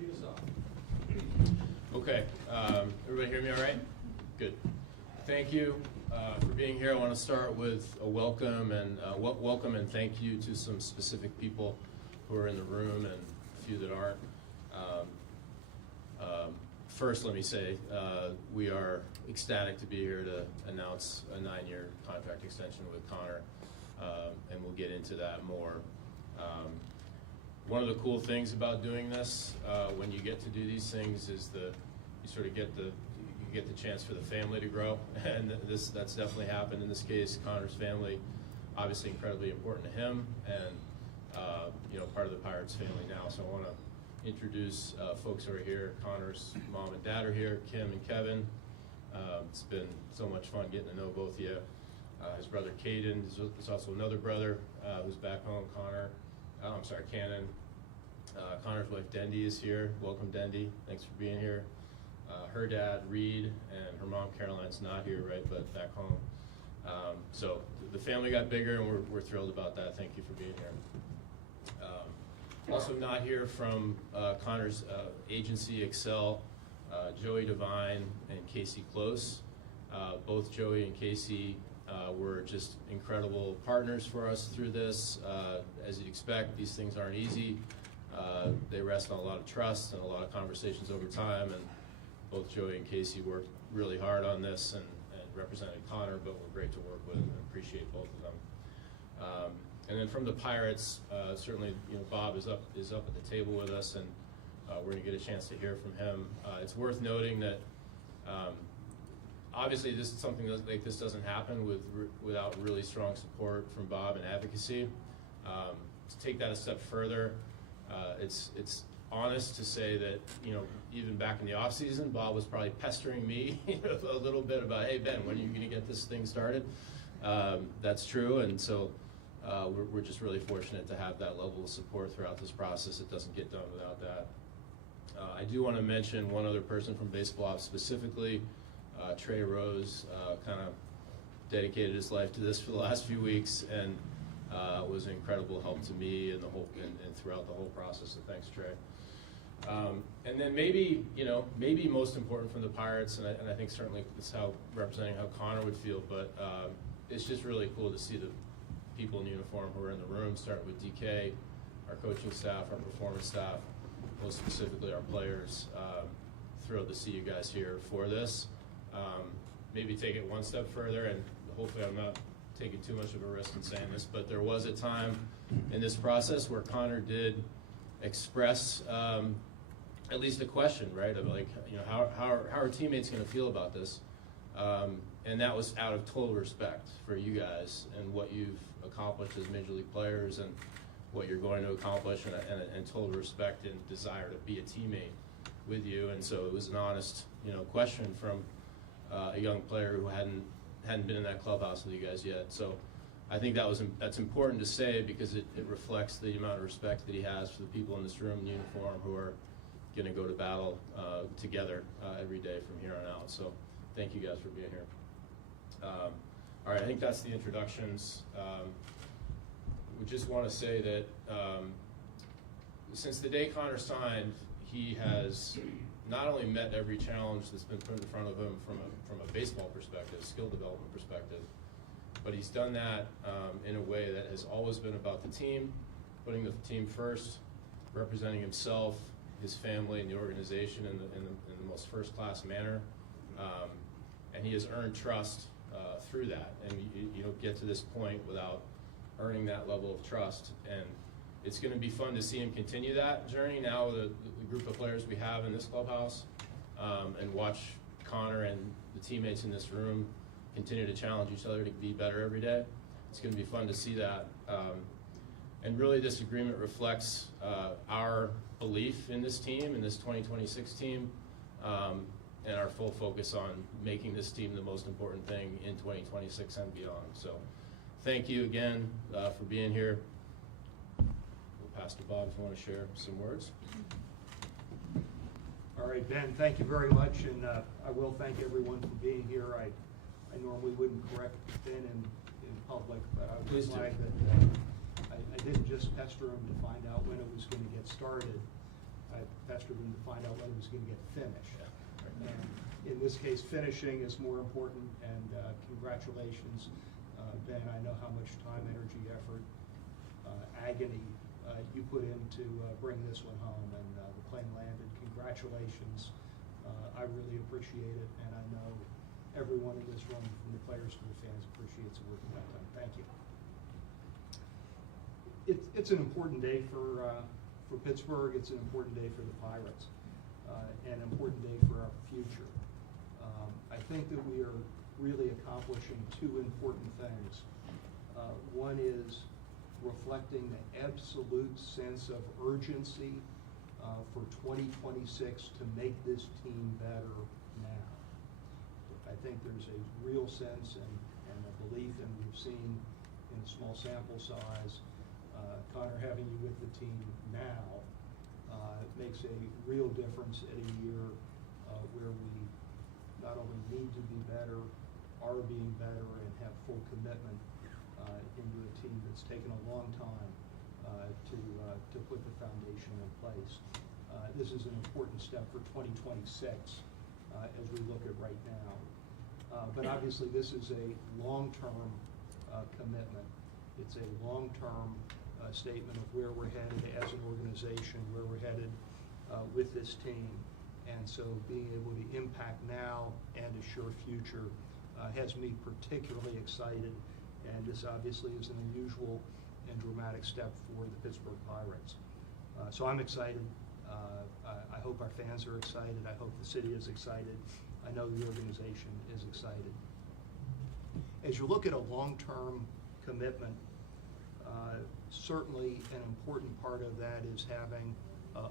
lead us off. Okay, everybody hear me all right? Good. Thank you for being here. I want to start with a welcome and thank you to some specific people who are in the room and a few that aren't. First, let me say we are ecstatic to be here to announce a 9-year contract extension with Konnor, and we'll get into that more. One of the cool things about doing this, when you get to do these things, is you sort of get the chance for the family to grow, and that's definitely happened in this case. Konnor's family, obviously incredibly important to him, and part of the Pirates family now. So I want to introduce folks who are here. Konnor's mom and dad are here, Kim and Kevin. It's been so much fun getting to know both of you. His brother Caden is also another brother who's back home. Cannon. Konnor's wife Dendy is here. Welcome, Dendy. Thanks for being here. Her dad Reed and her mom Caroline's not here, right, but back home. So the family got bigger, and we're thrilled about that. Thank you for being here. Also not here from Konnor's agency, Excel, Joey Devine and Casey Close. Both Joey and Casey were just incredible partners for us through this. As you'd expect, these things aren't easy. They rest on a lot of trust and a lot of conversations over time, and both Joey and Casey worked really hard on this and represented Konnor, but were great to work with and appreciate both of them. And then from the Pirates, certainly Bob is up at the table with us, and we're going to get a chance to hear from him. It's worth noting that obviously something like this doesn't happen without really strong support from Bob and advocacy. To take that a step further, it's honest to say that even back in the off season, Bob was probably pestering me a little bit about, hey Ben, when are you going to get this thing started? That's true, and so we're just really fortunate to have that level of support throughout this process. It doesn't get done without that. I do want to mention one other person from baseball ops specifically. Trey Rose kind of dedicated his life to this for the last few weeks, and was an incredible help to me and and throughout the whole process. So thanks, Trey. And then maybe most important from the Pirates, and I think certainly it's representing how Konnor would feel, but it's just really cool to see the people in uniform who are in the room, starting with DK, our coaching staff, our performance staff, most specifically our players. Thrilled to see you guys here for this. Maybe take it one step further, and hopefully I'm not taking too much of a risk in saying this, but there was a time in this process where Konnor did express at least a question, right, of like, how are teammates going to feel about this? And that was out of total respect for you guys and what you've accomplished as Major League players and what you're going to accomplish, and total respect and desire to be a teammate with you. And so it was an honest, question from a young player who hadn't been in that clubhouse with you guys yet. So I think that's important to say, because it reflects the amount of respect that he has for the people in this room in uniform who are going to go to battle together every day from here on out. So thank you guys for being here. All right, I think that's the introductions. We just want to say that since the day Konnor signed, he has not only met every challenge that's been put in front of him from a baseball perspective, skill development perspective, but he's done that in a way that has always been about the team, putting the team first, representing himself, his family, and the organization in the most first-class manner. And he has earned trust through that. And you don't get to this point without earning that level of trust. And it's going to be fun to see him continue that journey now with the group of players we have in this clubhouse, and watch Konnor and the teammates in this room continue to challenge each other to be better every day. It's going to be fun to see that. And really this agreement reflects our belief in this team, in this 2026 team, and our full focus on making this team the most important thing in 2026 and beyond. So thank you again for being here. We'll pass to Bob if you want to share some words. All right, Ben, thank you very much, and I will thank everyone for being here. I normally wouldn't correct Ben in public, but I was glad that I didn't just pester him to find out when it was going to get started. faster than to find out when he was going to get finished. And in this case, finishing is more important, and congratulations, Ben. I know how much time, energy, effort, agony you put in to bring this one home, and the plane landed. Congratulations. I really appreciate it, and I know everyone in this room, from the players to the fans, appreciates the work you've done. Thank you. It's an important day for Pittsburgh. It's an important day for the Pirates, and an important day for our future. I think that we are really accomplishing two important things. One is reflecting the absolute sense of urgency for 2026 to make this team better now. I think there's a real sense and a belief, and we've seen in a small sample size, Konnor, having you with the team now makes a real difference at a year where we not only need to be better, are being better, and have full commitment into a team that's taken a long time to put the foundation in place. This is an important step for 2026 as we look at right now. But obviously this is a long-term commitment. It's a long-term statement of where we're headed as an organization, where we're headed with this team. And so being able to impact now and assure future has me particularly excited. And this obviously is an unusual and dramatic step for the Pittsburgh Pirates. So I'm excited. I hope our fans are excited. I hope the city is excited. I know the organization is excited. As you look at a long-term commitment, certainly an important part of that is having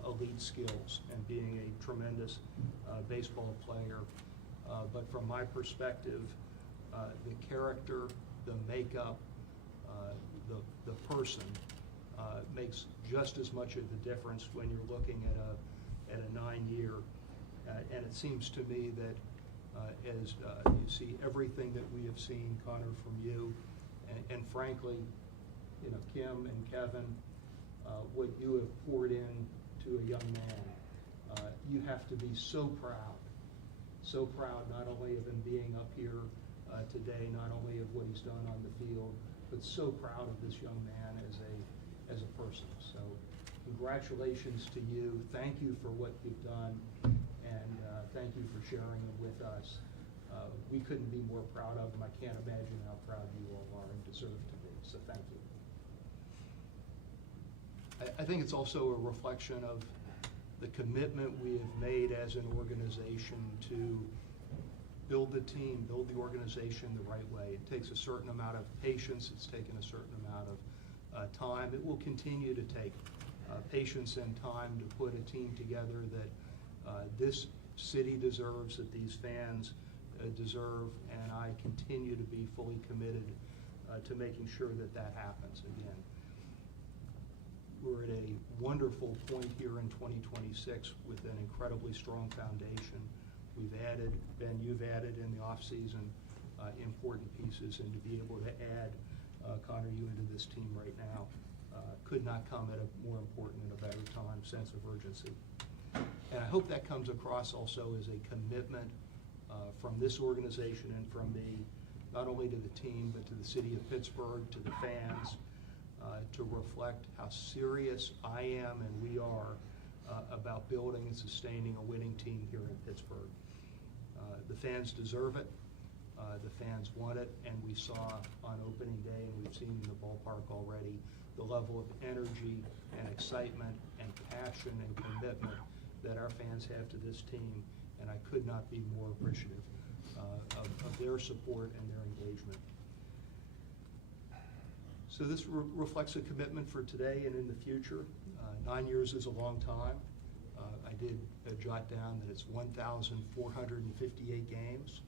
elite skills and being a tremendous baseball player. But from my perspective, the character, the makeup, the person makes just as much of the difference when you're looking at a 9-year. And it seems to me that as you see everything that we have seen, Konnor, from you, and frankly, Kim and Kevin, what you have poured in to a young man, you have to be so proud not only of him being up here today, not only of what he's done on the field, but so proud of this young man as a person. So congratulations to you. Thank you for what you've done, and thank you for sharing it with us. We couldn't be more proud of him. I can't imagine how proud you all are and deserve to be, so thank you. I think it's also a reflection of the commitment we have made as an organization to build the team, build the organization the right way. It takes a certain amount of patience. It's taken a certain amount of time. It will continue to take patience and time to put a team together that this city deserves, that these fans deserve, and I continue to be fully committed to making sure that that happens again. We're at a wonderful point here in 2026 with an incredibly strong foundation. We've added, Ben, you've added in the offseason important pieces, and to be able to add Konnor, you into this team right now could not come at a more important and a better time, sense of urgency. And I hope that comes across also as a commitment from this organization and from me, not only to the team, but to the city of Pittsburgh, to the fans, to reflect how serious I am and we are about building and sustaining a winning team here in Pittsburgh. The fans deserve it. The fans want it, and we saw on opening day, and we've seen in the ballpark already, the level of energy and excitement and passion and commitment that our fans have to this team, and I could not be more appreciative of their support and their engagement. So this reflects a commitment for today and in the future. 9 years is a long time. I did jot down that it's 1,458 games.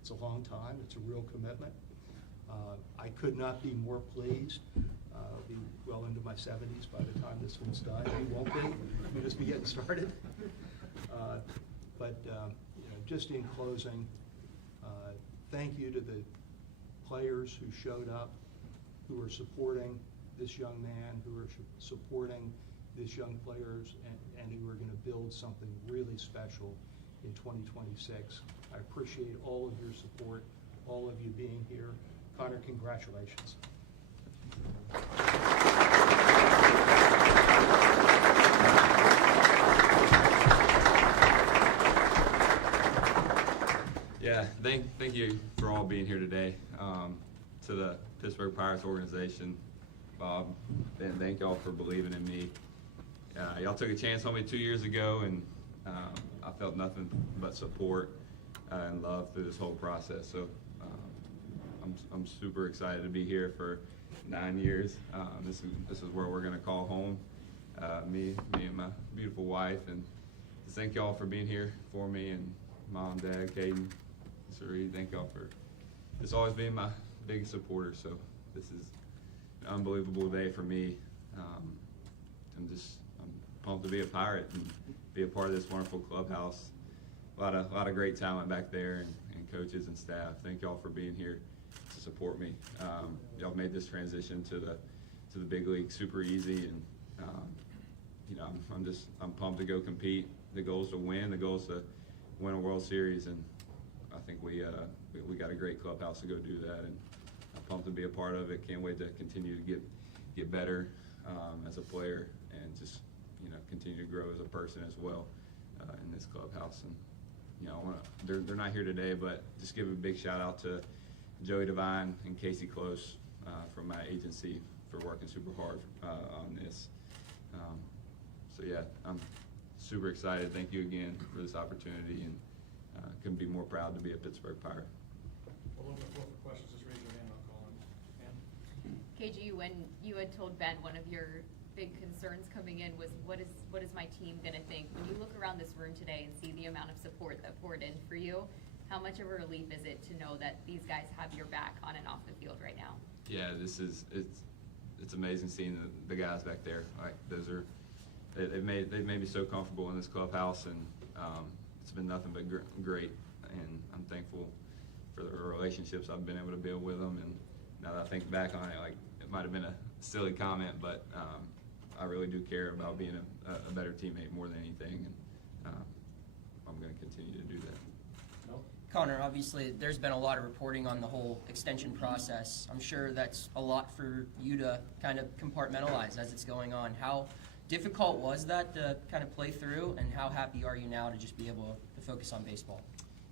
It's a long time. It's a real commitment. I could not be more pleased. I'll be well into my 70s by the time this one's done. We won't be. We'll just be getting started. But just in closing, thank you to the players who showed up, who are supporting this young man, who are supporting this young players and who are going to build something really special in 2026. I appreciate all of your support, all of you being here. Konnor, congratulations. Yeah, thank you for all being here today. To the Pittsburgh Pirates organization, Bob, and thank y'all for believing in me. Y'all took a chance on me 2 years ago, and I felt nothing but support and love through this whole process. So I'm super excited to be here for 9 years. This is where we're gonna call home. Me and my beautiful wife, and just thank y'all for being here for me, and Mom, Dad, Caden, Suri. Thank y'all for just always being my biggest supporter. So this is an unbelievable day for me. I'm pumped to be a Pirate and be a part of this wonderful clubhouse. A lot of great talent back there, and coaches and staff. Thank y'all for being here to support me. Y'all made this transition to the big league super easy, and you know, I'm pumped to go compete. The goal is to win. The goal is to win a World Series, and I think we got a great clubhouse to go do that, and I'm pumped to be a part of it. Can't wait to continue to get better as a player, and just, you know, continue to grow as a person as well in this clubhouse. And you know, they're not here today, but just give a big shout out to Joey Devine and Casey Close from my agency for working super hard on this. So yeah, I'm super excited. Thank you again for this opportunity, and couldn't be more proud to be a Pittsburgh Pirate. We'll open the floor for questions. Just raise your hand, I'll call on. KG, when you had told Ben one of your big concerns coming in was what is my team going to think? When you look around this room today and see the amount of support that poured in for you, how much of a relief is it to know that these guys have your back on and off the field right now? Yeah, it's amazing seeing the guys back there. Like, they've made me so comfortable in this clubhouse, and it's been nothing but great. And I'm thankful for the relationships I've been able to build with them. And now that I think back on it, like, it might have been a silly comment, but I really do care about being a better teammate more than anything, and I'm going to continue to do that. Konnor, obviously there's been a lot of reporting on the whole extension process. I'm sure that's a lot for you to kind of compartmentalize as it's going on. How difficult was that to kind of play through, and how happy are you now to just be able to focus on baseball?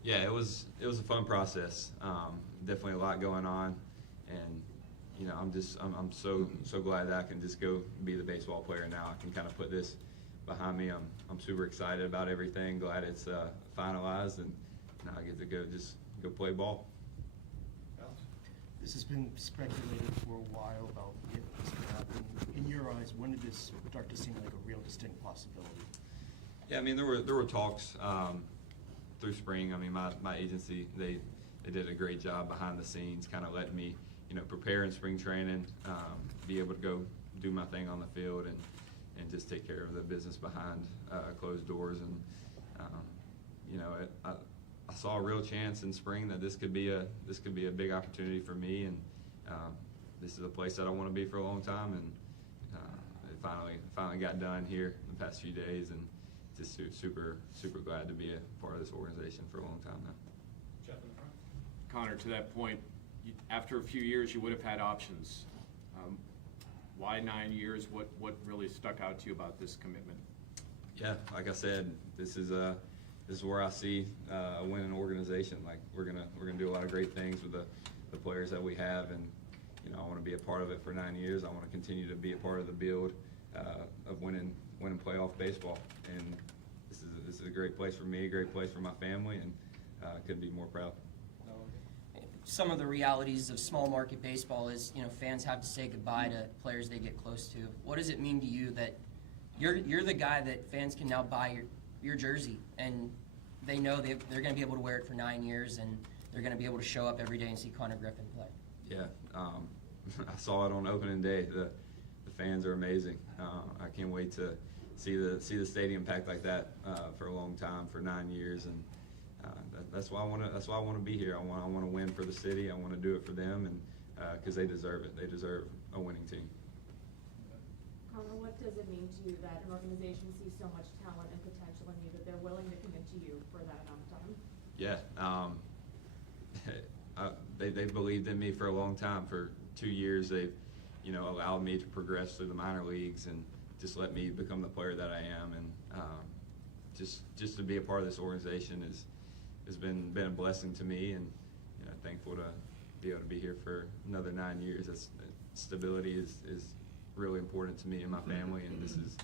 Yeah, it was a fun process. Definitely a lot going on, and you know, I'm so glad that I can just go be the baseball player now. I can kind of put this behind me. I'm super excited about everything. Glad it's finalized, and now I get to go play ball. This has been speculated for a while about if this could happen. In your eyes, when did this start to seem like a real distinct possibility? Yeah, I mean, there were talks through spring. I mean, my agency, they did a great job behind the scenes, kind of letting me, you know, prepare in spring training, be able to go do my thing on the field, and just take care of the business behind closed doors. And you know, I saw a real chance in spring that this could be a big opportunity for me, and this is a place that I want to be for a long time. And it finally got done here in the past few days, and just super glad to be a part of this organization for a long time now. Jeff in the front. Konnor, to that point, after a few years, you would have had options. Why 9 years? What really stuck out to you about this commitment? Yeah, like I said, this is where I see a winning organization. Like, we're gonna do a lot of great things with the players that we have, and you know, I want to be a part of it for 9 years. I want to continue to be a part of the build of winning playoff baseball. And this is a great place for me, a great place for my family, and couldn't be more proud. Some of the realities of small market baseball is, you know, fans have to say goodbye to players they get close to. What does it mean to you that you're the guy that fans can now buy your jersey, and they know they're going to be able to wear it for 9 years, and they're going to be able to show up every day and see Konnor Griffin play? Yeah, I saw it on opening day. The fans are amazing. I can't wait to see the stadium packed like that for a long time, for 9 years, and that's why I want to be here. I want to win for the city. I want to do it for them, and because they deserve it. They deserve a winning team. Konnor, what does it mean to you that an organization sees so much talent and potential in you that they're willing to commit to you for that amount of time? Yeah, they believed in me for a long time. For 2 years, they've allowed me to progress through the minor leagues and just let me become the player that I am. And just to be a part of this organization has been a blessing to me, and thankful to be able to be here for another 9 years. Stability is really important to me and my family, and this is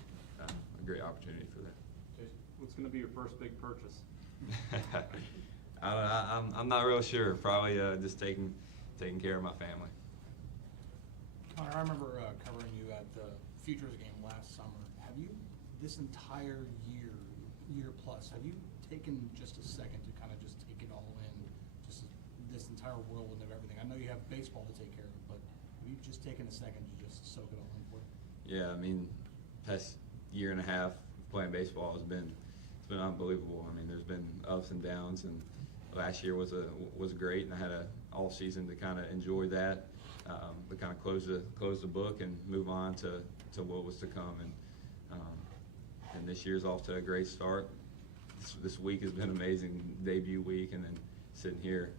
a great opportunity for that. What's going to be your first big purchase? I'm not real sure. Probably just taking care of my family. Konnor, I remember covering you at the Futures game last summer. Have you, this entire year plus, have you taken just a second to kind of just take it all in, just this entire whirlwind of everything? I know you have baseball to take care of, but have you just taken a second to just soak it all in for you? Yeah, I mean, past year and a half playing baseball it's been unbelievable. I mean, there's been ups and downs, and last year was great, and I had all season to kind of enjoy that, to kind of close the book and move on to what was to come. And this year's off to a great start. This week has been amazing, debut week, and then sitting here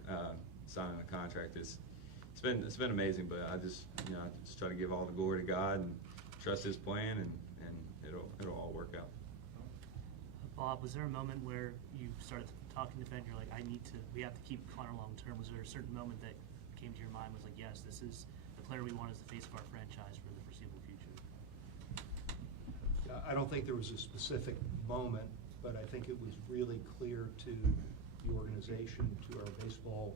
signing a contract it's been amazing. But I just try to give all the glory to God and trust His plan, and it'll all work out. Bob, was there a moment where you started talking to Ben, you're like, we have to keep Konnor long term? Was there a certain moment that came to your mind, was like, yes, this is the player we want as the face of our franchise for the foreseeable future? I don't think there was a specific moment, but I think it was really clear to the organization, to our baseball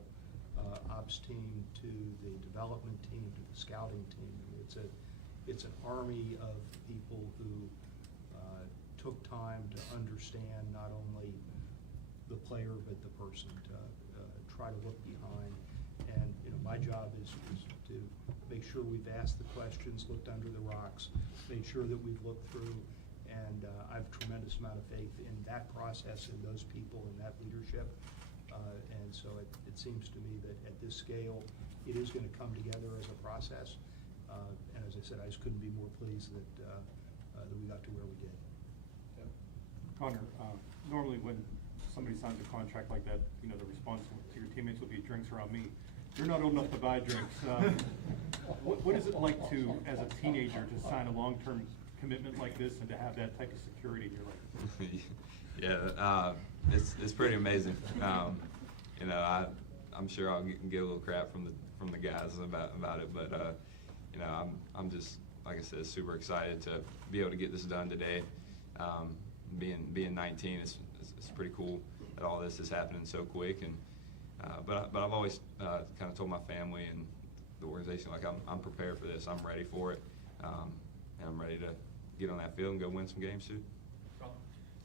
ops team, to the development team, to the scouting team. It's an army of people who took time to understand not only the player but the person, to try to look behind. And my job is to make sure we've asked the questions, looked under the rocks, made sure that we've looked through, and I have a tremendous amount of faith in that process, in those people, in that leadership. And so it seems to me that at this scale, it is going to come together as a process. And as I said, I just couldn't be more pleased that we got to where we did. Konnor, normally when somebody signs a contract like that, the response to your teammates will be drinks around me. You're not old enough to buy drinks. What is it like to, as a teenager, to sign a long-term commitment like this and to have that type of security in your life? Yeah, it's pretty amazing. I'm sure I'll get a little crap from the guys about it, but I'm just, like I said, super excited to be able to get this done today. Being 19, it's pretty cool that all this is happening so quick, and but I've always kind of told my family and the organization, like, I'm prepared for this. I'm ready for it, and I'm ready to get on that field and go win some games too.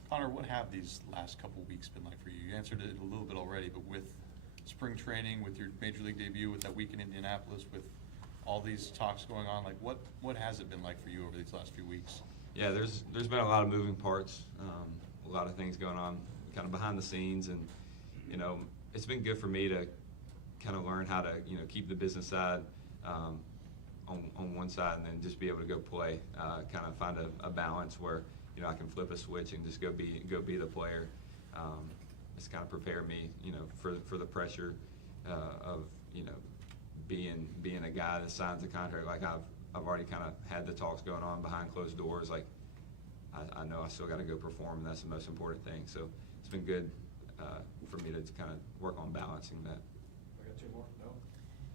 Konnor, what have these last couple weeks been like for you? You answered it a little bit already, but with spring training, with your major league debut, with that week in Indianapolis, with all these talks going on, like what has it been like for you over these last few weeks? Yeah, there's been a lot of moving parts, a lot of things going on kind of behind the scenes, and it's been good for me to kind of learn how to keep the business side on one side, and then just be able to go play, kind of find a balance where I can flip a switch and just go be the player. It's kind of prepared me for the pressure of being a guy that signs a contract. Like I've already kind of had the talks going on behind closed doors. Like I know I still got to go perform, and that's the most important thing. So it's been good for me to kind of work on balancing that. I got two more. No.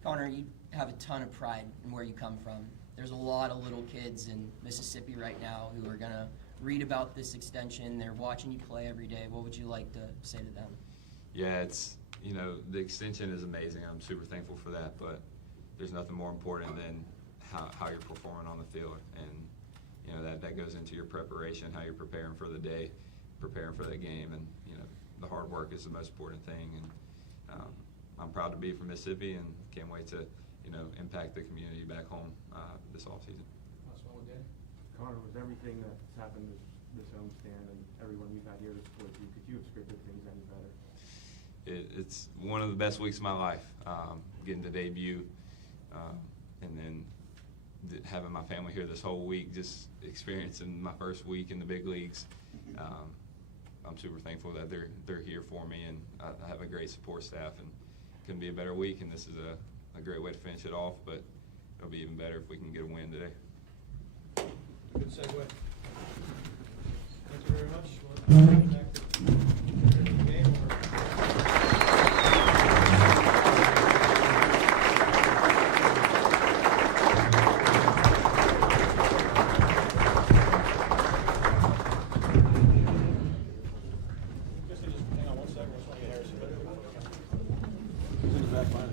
Konnor, you have a ton of pride in where you come from. There's a lot of little kids in Mississippi right now who are gonna read about this extension. They're watching you play every day. What would you like to say to them? Yeah, it's the extension is amazing. I'm super thankful for that, but there's nothing more important than how you're performing on the field, and that goes into your preparation, how you're preparing for the day, preparing for the game, and the hard work is the most important thing. And I'm proud to be from Mississippi, and can't wait to impact the community back home this offseason. Last one with Danny. Konnor, with everything that's happened this homestand and everyone you've had here to support you, could you have scripted things any better? It's one of the best weeks of my life, getting to debut, and then having my family here this whole week, just experiencing my first week in the big leagues. I'm super thankful that they're here for me, and I have a great support staff, and couldn't be a better week, and this is a great way to finish it off, but it'll be even better if we can get a win today. Good segue. Thank you very much. We'll get back to the game. Hang on one second, I just want to get Harrison. He's in the back line.